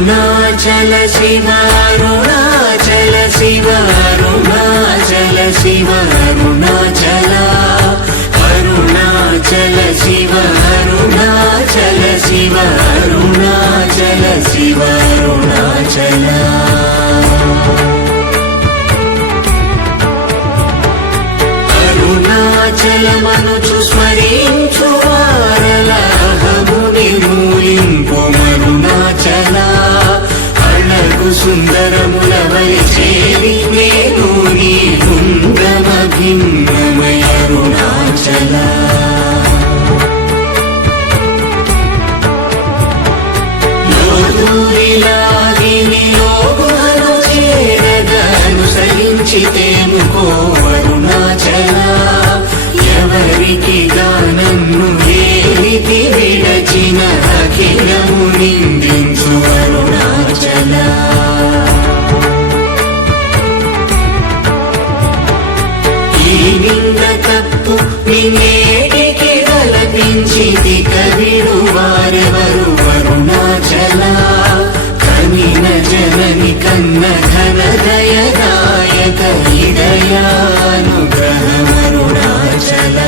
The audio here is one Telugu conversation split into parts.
అరుణాచల శివ అరుణాచల శివ అరుణాచల శివ అరుణాచల అరుణాచల శివ అరుణాచల శివ అరుణాచల శివ అరుణాచల అరుణాచలమనుచు స్మరించు వారల అహముని మూలింపు అరుణాచల అళగు సుందరముల వలిచేరి నేను నీ బృందమ భిన్నమయ అరుణాచల లోదూరిలాగిని లోగుహను చేరగను సహించితేముకో అరుణాచల ఎవరికి గానన్ను ఏలితి విడచిన అఖిలము నిందించు అరుణాచల ఈ నింద తప్పు నిన్నేటికి గలపించితి కవిడు వారెవరు అరుణాచల కనిన జనని కన్న ఘన దయదాయక హృదయానుగ్రహమరుణాచల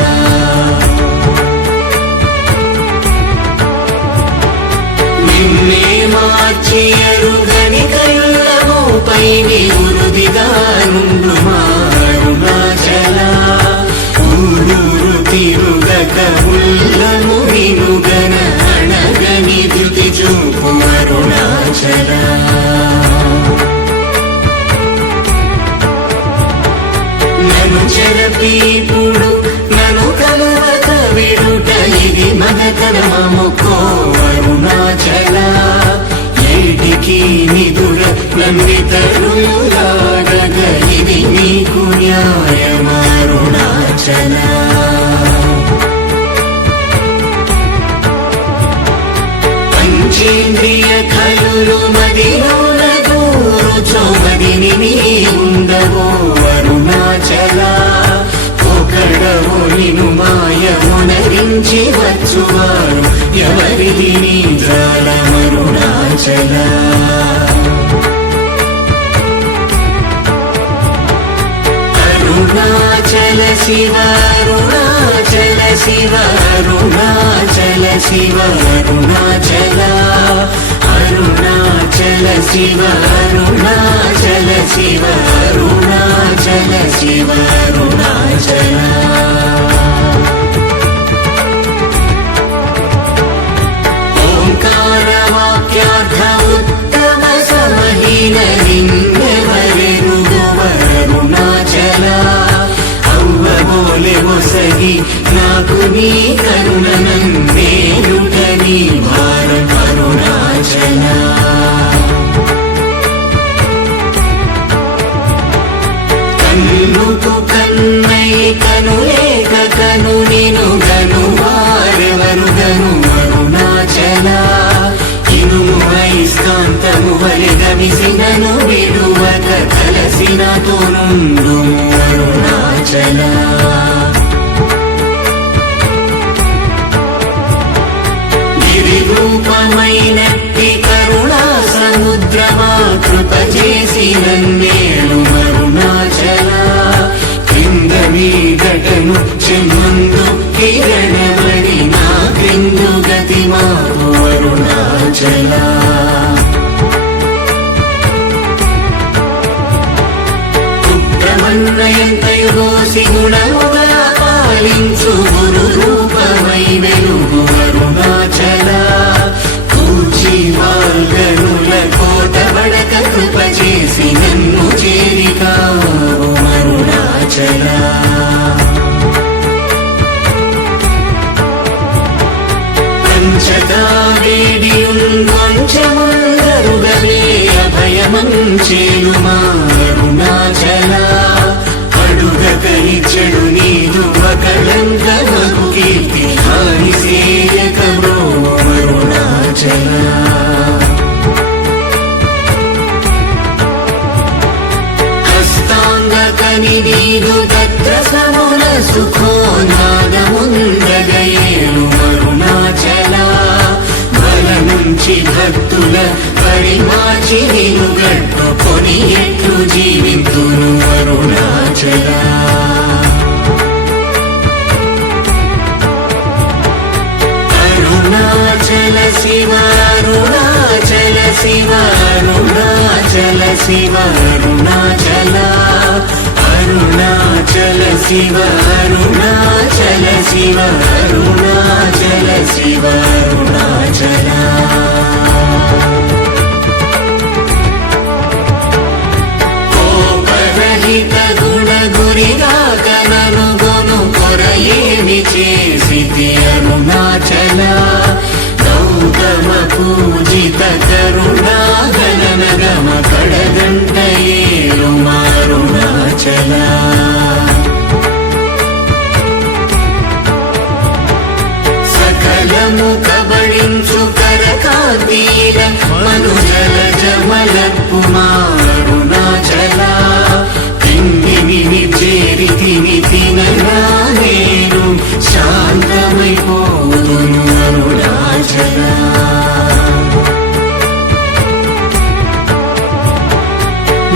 నిన్నే మార్చి ఎరుగని కళ్ళమోపై నిరుదిగా నుండు మా అరుణాచల ఊరూరు తిరుగక ఉల్లము వినుగన అణగని ధృతి చూపు అరుణాచల నన్ను చెరపీపుడు నన్ను కలవక విడుట ఇది మగతరమముకో అరుణాచల ఏటికి నిదుర నందితరులాడగ ఇది నీకు న్యాయమరుణాచల పంచేంద్రియ కలులు మదిలోన గూరుచో మదిని నీ ఉండవో అరుణాచల ఒకడవో నిను మాయమునరించి వచ్చువారు ఎవరిది నీ జాలమరుణాచల అరుణాచల శివ అరుణాచల శివ అరుణాచల శివ అరుణాచల అరుణాచల శివ అరుణాచల శివ అరుణాచల శివ అరుణాచల ఓంకార వాక్యార్థ ఉత్తమ సమహీన లింగవరెరుగు అరుణాచల అవ్వబోలె ఒసగి నాకు నీ కరుణనందేయుట నీ భారం అరుణాచల కన్నుకు కన్నై కనులేక కను నిను గను వారెవరు గను అరుణాచల ఇనుము ఐస్కాంతము వలె గమిసినను విడువక కలసినతో నుండు అరుణాచల గిరిరూపమైనట్టి కరుణా సముద్రమా కృప చేసి నన్నేలు అరుణాచల క్రింద మీదటను చెమ్మందు కిరణమణి నా క్రిందు గతి మాకు అరుణాచల పుత్రమన్నయంతయు గోసి గుణముగా పాలించు గురు రూపమై వెలుగు అరుణాచల కూచి వాల్గనుల కోట బడక కృప చేసి నన్ను చేరికావు అరుణాచల పంచదా వేడియుంచముందరుగవే అభయమంచేను మా అరుణాచల అడుగక ఇచ్చడు నీదు అకళంక మగు కీర్తి హాని సేయక బ్రో అరుణాచల హస్తాంగకని నీదు తత్ర సమున సుఖో నాదముందగయేను అరుణాచల బల నుంచి భక్తుల పరిమాచి నిను గట్టుకొని ఎట్లు జీవింతును అరుణాచల అరుణాచల శివ అరుణాచల శివ అరుణాచల శివ అరుణాచల అరుణాచల శివ అరుణాచల శివ అరుణాచల శివ అరుణాచల కోపరహిత గుణ గురిగా కనను గొను కొరయేమి చేసితి అరుణాచల గౌతమ పూజిత కరుణా గణన గమ కడగంట ఏరుమారుణాచల సకలము కబళించు కరకాతీర మనుజల జమలపుమారుణాచల తిండిని చేరితిని తినగా నేను శాంతమైపోదును అరుణాచల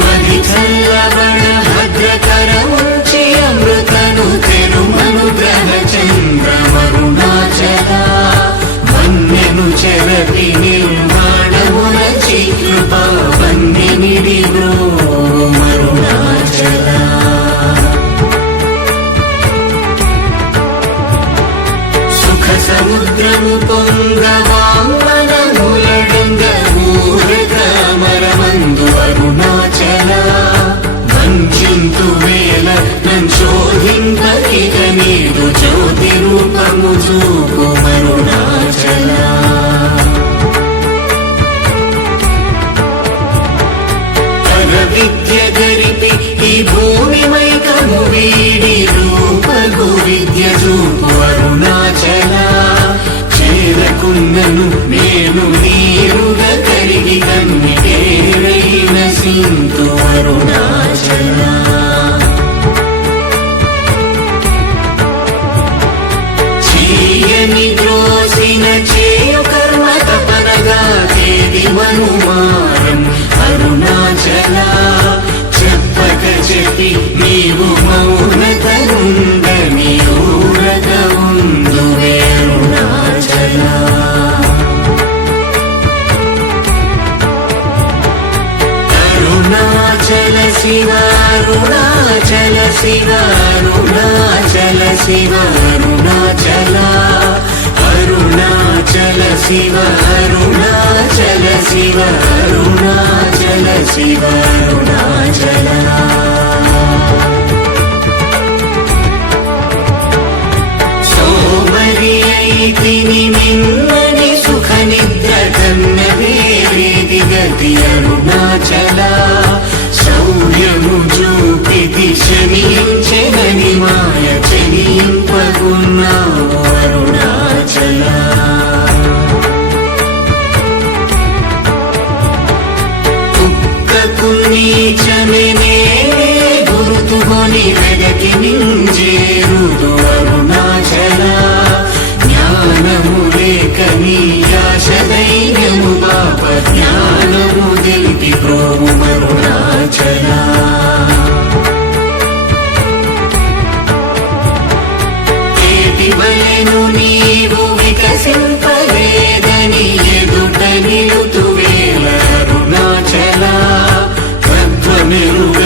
మది చల్లబడ భద్రకరముంచి అమృతను తెరుమను గ్రహ చంద్రమరుణాచల వన్యను చెరపి నిర్మాణమునచి కృపా వన్యనిడి మరుణాచల సుఖ సముద్రము పొంగవాంగనములడంగ ఊరకమరమందు అరుణాచల వంచింతు వేల నంచోధింపకిక నీదు జ్యోతి రూపము చూపు మరుణాచల విద్య గరిపి ఈ భూమి మైకము వీడి రూపగు విద్య చూపు అరుణాచల చేరకున్నను నేను నీరుగా కరిగి కన్నికేరైన సింతు అరుణాచల చీయని ద్రోసిన చేయు కర్మ తపనగా తేది మనుమారం అరుణాచల చెప్పక చెప్పి నీవు మౌనతనుండని ఊరగ ఉందువే అరుణాచల అరుణాచల శివ అరుణాచల శివ అరుణాచల శివ అరుణాచల అరుణాచల శివ అరుణాచల శివ అరుణాచల శివ అరుణాచల సోమరి అయితిని నిన్నని సుఖ నిద్ర కన్న వేరేది గతి అరుణాచల శౌర్యము చూపితి శమించెనని మాయ చెలింపగున్నావు అరుణాచల కుక్కకు నీచమెనే గురుతుకొని వెదకి నింజేరుదు అరుణాచల జ్ఞానము లేక నీ ఆశ ధైర్యము బాప జ్ఞానము దిల్పి ప్రోము అరుణాచల బలెను నీవు వికసింపలేదని ఎదుట నిలుతువేల అరుణాచల తత్వమెరుగజాలను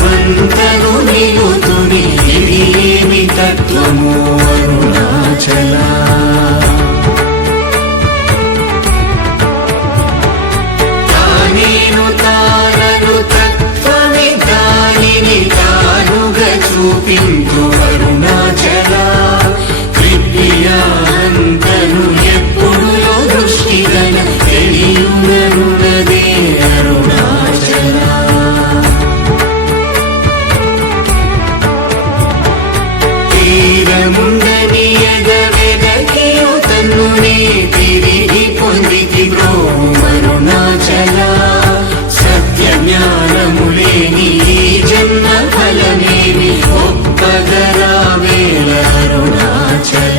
వంతను నిలుతుని ఇది ఏమి తత్వము అరుణాచల తానేను తానను తత్వమి దానిని తానుగా చూపించు అరుణాచల అంతను ఎప్పుడు దృష్టిగల తెలియునరుణదే అరుణాచల తీరముందని ఎగవెదకియు తన్ను నే తిరిగి పొందితి బ్రోము అరుణాచల సత్య జ్ఞానములేని ఈ జన్మ ఫలమేమి ఒప్పగరావేల అరుణాచల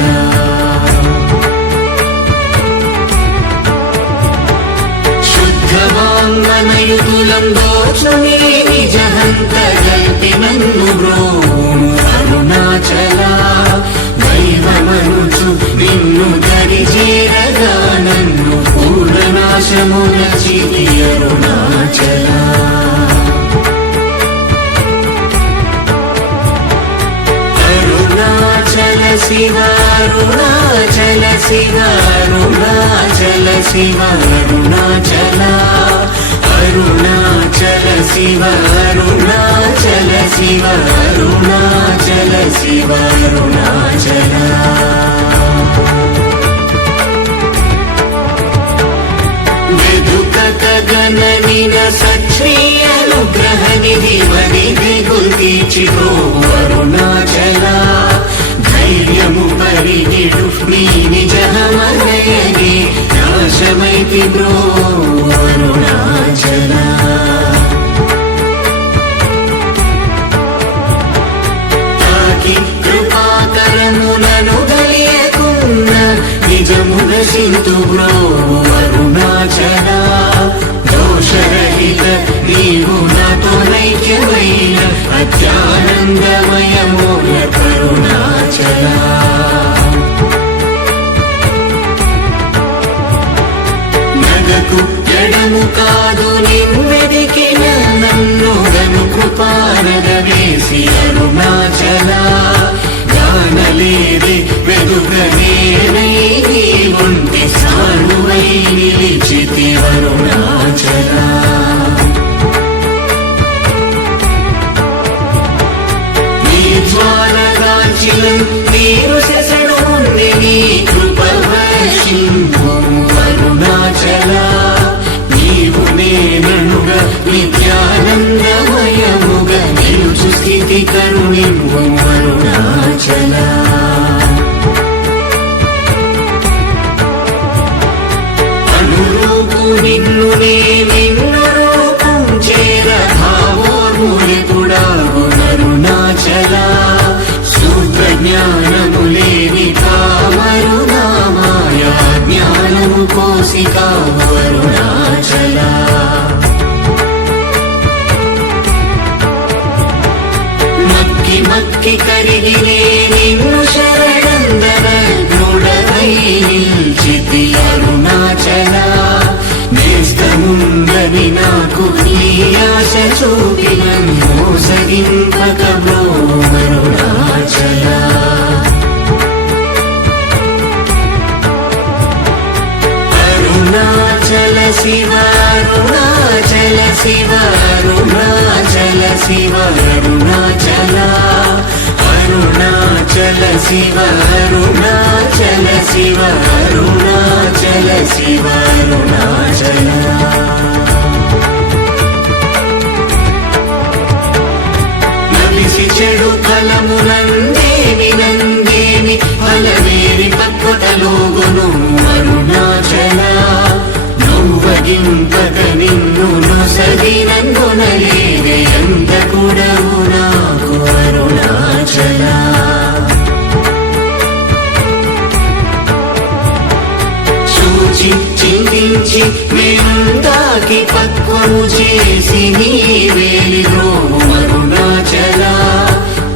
శివ అరుణాచల శివ అరుణాచల శివ అరుణాచల అరుణాచల శివ అరుణాచల శివ అరుణాచల శివ అరుణాచల గగననిన సచ్ఛ్రీ అనుగ్రహ నిధి మదిది గుల్తీర్చిగో అరుణాచల ధైర్యము పరిగిడు నీ నిజమనయని నాశమైతి బ్రో అరుణాచల తాకి కృపాకరములను దలియకున్న నిజముగ సింతు బ్రో అరుణాచల దోషరహిత నీవు నాతో నైక్యమైన అత్యానందమయమూల కరుణాచల నగకు ఎడము కాదు నిన్నెదికిన నన్ను గను కృపానగ వేసి అరుణాచల గానలేది వెదుగనేనై ఉంటి సానువై నిలిచితి అరుణాచల నీ జ్వాలగాంచిలం నీరు శశను ఉంది నీ కృప వర్షింపు అరుణాచల నీవు నేననుగా నిత్యానందమయముగా నిలుచు స్థితి కరుణింపు అరుణాచల నిన్ను నిన్ను రూపం చేర భావోర్ములిపుడాగు అరుణాచల సూత్ర జ్ఞానము లేని కామరునామాయ జ్ఞానము కోసికావు అరుణాచల మక్కి మక్కి కరిగినే నిన్ను శరణందర గృఢై నిల్చితి అరుణాచల నేస్తముందని నాకు నీ ఆశ చూపిన మోసగింపక బ్రో అరుణాచల అరుణాచల శివ అరుణాచల శివ అరుణాచల శివ అరుణాచల అరుణాచల శివ అరుణాచల శివ అరుణాచల శివ అరుణాచల నలిసి చెడు ఫలమునందేమి నందేమి ఫలవేరి పక్వతలోగును అరుణాచల నవ్వగింపక నిన్ను నొసగినందునలేదే అంత కూడవు నాకు అరుణాచల చూచి చింతించి మేందాకి పక్వము చేసి నీ వేలి రోము అరుణాచల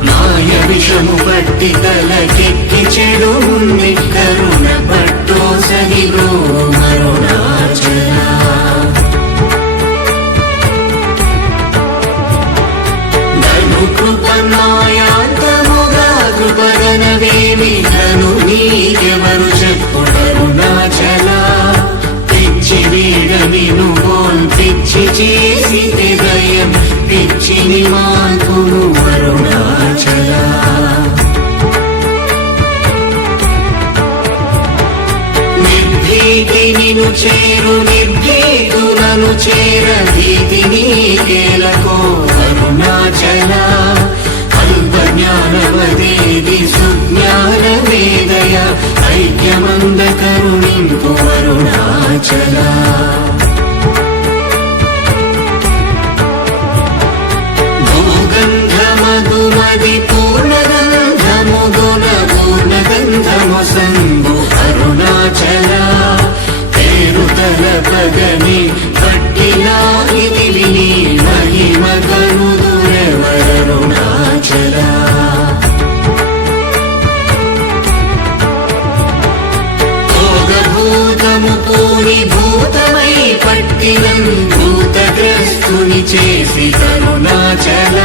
మాయ విషము పట్టి తలకెక్కి చెడు ఉంది కరుణ పట్టో సగి రోము అరుణాచల ధను కృపమాయాంతముగా కృపగనవేమి ధను నీకెవరు చెప్పుడరుణాచల పిచ్చి వీడని నువ్వోల్ పిచ్చి చేసి హృదయం పిచ్చిని మాకును అరుణాచల నిర్భీతి నిను చేరు నిర్భీతులను చేర భీతి నీకేలకో అరుణాచల అల్ప జ్ఞానవదేది సుజ్ఞాన వేదయ ఐక్యమంద కరుణింపు అరుణాచల భూగంధమధుమది పూర్ణగంధముగుణ పూర్ణగంధము సంభు అరుణాచల పేరు తలపగని పట్టిలాగిని విని మహిమ కనుదురెవరరుణాచల భోగభూతము పూని భూతమై పట్టినం భూతగ్రస్తుని చేసి కరుణాచల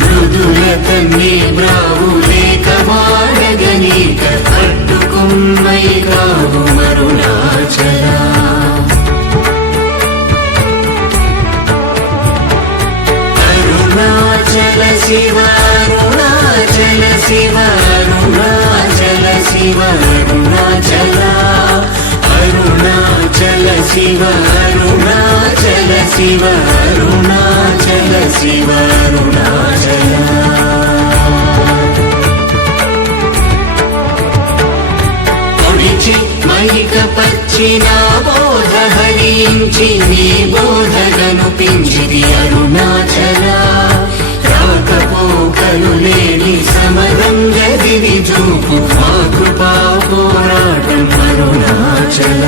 మృదుల తన్ని బ్రావు లేక వాడగని కావు అరుణాచల అరుణాచల శివ అరుణాచల శివ అరుణాచల శివ అరుణాచల అరుణాచల శివ అరుణాచల శివ అరుణాచల శివ అరుణాచల పొడిచి మైక పచ్చిన బోధ హరించి నీ బోధగను పించిది అరుణాచల రాకపోకలు లేని సమరంగదిని చూపు మా కృపా పోరాటం అరుణాచల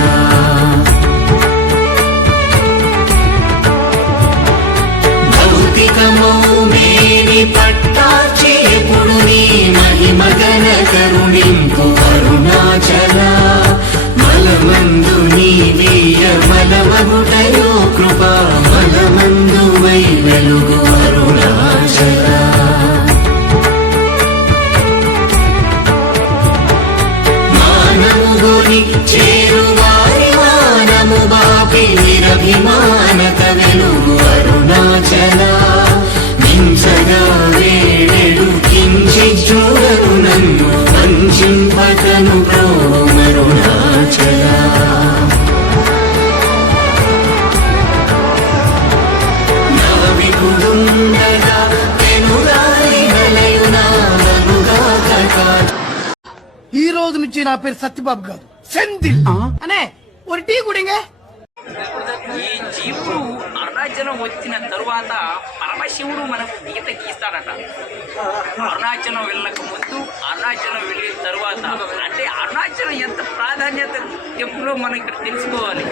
భౌతికమో మేని పట్టాచి ఎప్పుడు నీ మహిమగన కరుణింపు అరుణాచల మలమందు నీ వీయ మలమగుటయో కృపా మలమందు వై వెలుగు అరుణాచల మానవుని చేరువారి మానము బాపి నిరభిమానత వెలుగు అరుణాచల మించగా వేడెడు కించి చూడరు నన్ను వంచింపకను ప్రోమరుణాచల నావికుడుండగా పెనుగాలి గలయునామనుగా కథా ఈ రోజు నుంచి నా పేరు సత్యబాబు కాదు సెందిల్ అనే ఒక టీ కుడింగ ఈ జీవుడు అరుణాచలం వచ్చిన తరువాత పరమశివుడు మనకు గీత గీస్తాడట. అరుణాచలం వెళ్ళక ముందు, అరుణాచలం వెళ్ళిన తరువాత, అంటే అరుణాచలం ఎంత ప్రాధాన్యత టెంపుల్లో మనం ఇక్కడ తెలుసుకోవాలి.